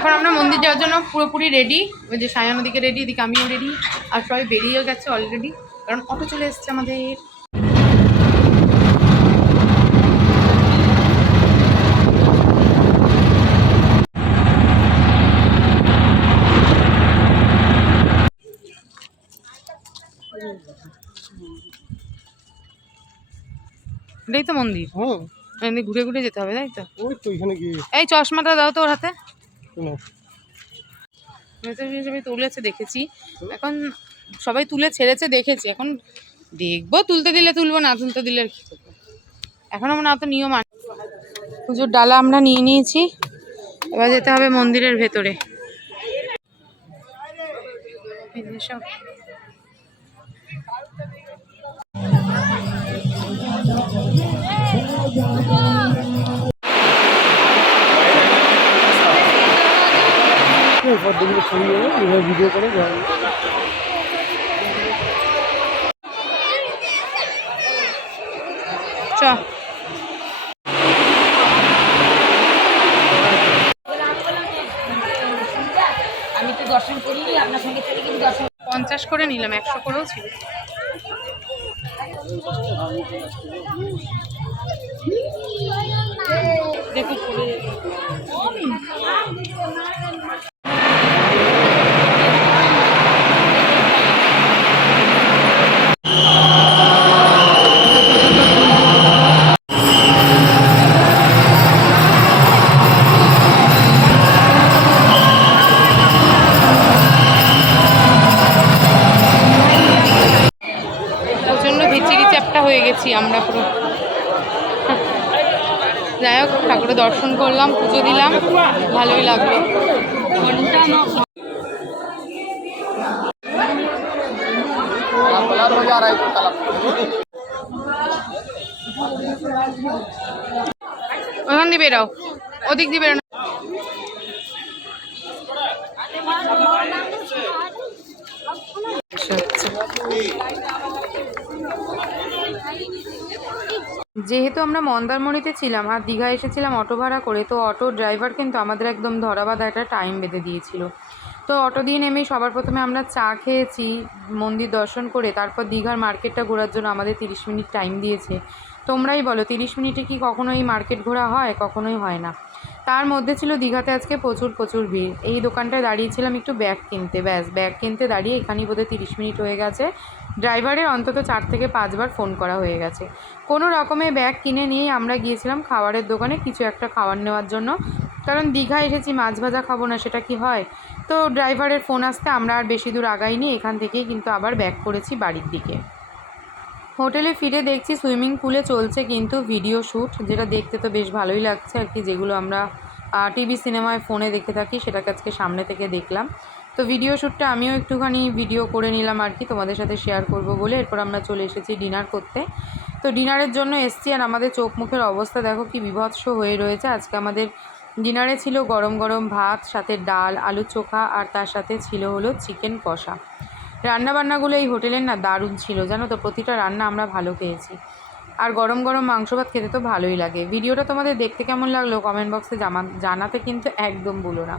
এখন আমরা মন্দির যাওয়ার জন্য পুরোপুরি রেডি। ওই যে সায়ন ওদিকে রেডি, এদিকে আমিও রেডি, আর সবাই বেরিয়ে গেছে অলরেডি, কারণ অটো চলে এসছে আমাদের। এটাই তো মন্দির। এমনি ঘুরে ঘুরে যেতে হবে, তাই তো? এই চশমাটা দাও তো ওর হাতে। তুলেছে দেখেছি, এখন সবাই তুলে ছেড়েছে দেখেছি, এখন দেখবো তুলতে দিলে তুলবো, না তুলতে দিলে আর কি করবো। এখন আমরা না তো নিয়ম আনি। পুজোর ডালা আমরা নিয়ে নিয়েছি, এবার যেতে হবে মন্দিরের ভেতরে। ভিডিও করে চ আমি তো দর্শন করিনি আপনার সঙ্গে চলে, কিন্তু দর্শন 50 করে নিলাম, 100 করেও ছিল। দেখো হয়ে গেছি আমরা পুরো। যাই হোক, ঠাকুরের দর্শন করলাম, পুজো দিলাম, ভালোই লাগলো। ওখান দিয়ে বেরাও, ওদিক দিয়ে বেরোনো। যেহেতু আমরা মন্দারমণিতে ছিলাম আর দীঘা এসেছিলাম অটো ভাড়া করে, তো অটো ড্রাইভার কিন্তু আমাদের একদম ধরাবাঁধা একটা টাইম বেঁধে দিয়েছিল। তো অটো দিয়ে নেমেই সবার প্রথমে আমরা চা খেয়েছি মন্দির দর্শন করে, তারপর দীঘার মার্কেটটা ঘোরার জন্য আমাদের 30 মিনিট টাইম দিয়েছে। তোমরাই বলো 30 মিনিটে কি কখনোই মার্কেট ঘোরা হয়? কখনোই হয় না। তার মধ্যে ছিল দীঘাতে আজকে প্রচুর ভিড়। এই দোকানটায় দাঁড়িয়েছিলাম একটু ব্যাগ কিনতে, ব্যাস ব্যাগ কিনতে দাঁড়িয়ে এখানেই বোধহয় 30 মিনিট হয়ে গেছে। ড্রাইভারের অন্তত 4 থেকে 5 বার ফোন করা হয়ে গেছে। কোনো রকমে ব্যাগ কিনে নিয়েই আমরা গিয়েছিলাম খাবারের দোকানে কিছু একটা খাবার নেওয়ার জন্য, কারণ দীঘা এসেছি মাছ ভাজা খাবো না সেটা কি হয়। তো ড্রাইভারের ফোন আসতে আমরা আর বেশি দূর আগাইনি, এখান থেকেই কিন্তু আবার ব্যাক করেছি বাড়ির দিকে। হোটেলে ফিরে দেখছি সুইমিং পুলে চলছে কিন্তু ভিডিও শ্যুট, যেটা দেখতে তো বেশ ভালোই লাগছে আর কি, যেগুলো আমরা টিভি সিনেমায় ফোনে দেখে থাকি সেটাকে আজকে সামনে থেকে দেখলাম। তো ভিডিও শ্যুটটা আমিও একটুখানি ভিডিও করে নিলাম আর কি, তোমাদের সাথে শেয়ার করব বলে। এরপর আমরা চলে এসেছি ডিনার করতে। তো ডিনারের জন্য এসছি, আর আমাদের চোখ মুখের অবস্থা দেখো কি বিভৎস হয়ে রয়েছে। আজকে আমাদের ডিনারে ছিল গরম গরম ভাত, সাথে ডাল, আলু চোখা, আর তার সাথে ছিল হলো চিকেন কষা। রান্নাবান্নাগুলো এই হোটেলের না দারুণ ছিল, জানো তো, প্রতিটা রান্না আমরা ভালো খেয়েছি। আর গরম গরম মাংস ভাত খেতে তো ভালোই লাগে। ভিডিওটা তোমাদের দেখতে কেমন লাগলো কমেন্ট বক্সে জানাতে কিন্তু একদম ভুলো না।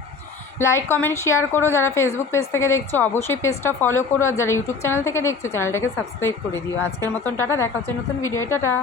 লাইক কমেন্ট শেয়ার করো। যারা ফেসবুক পেজ থেকে দেখছো অবশ্যই পেজটা ফলো করো, আর যারা ইউটিউব চ্যানেল থেকে দেখছো চ্যানেলটাকে সাবস্ক্রাইব করে দিও। আজকের মতন টাটা, দেখা হচ্ছে নতুন ভিডিও, টাটা।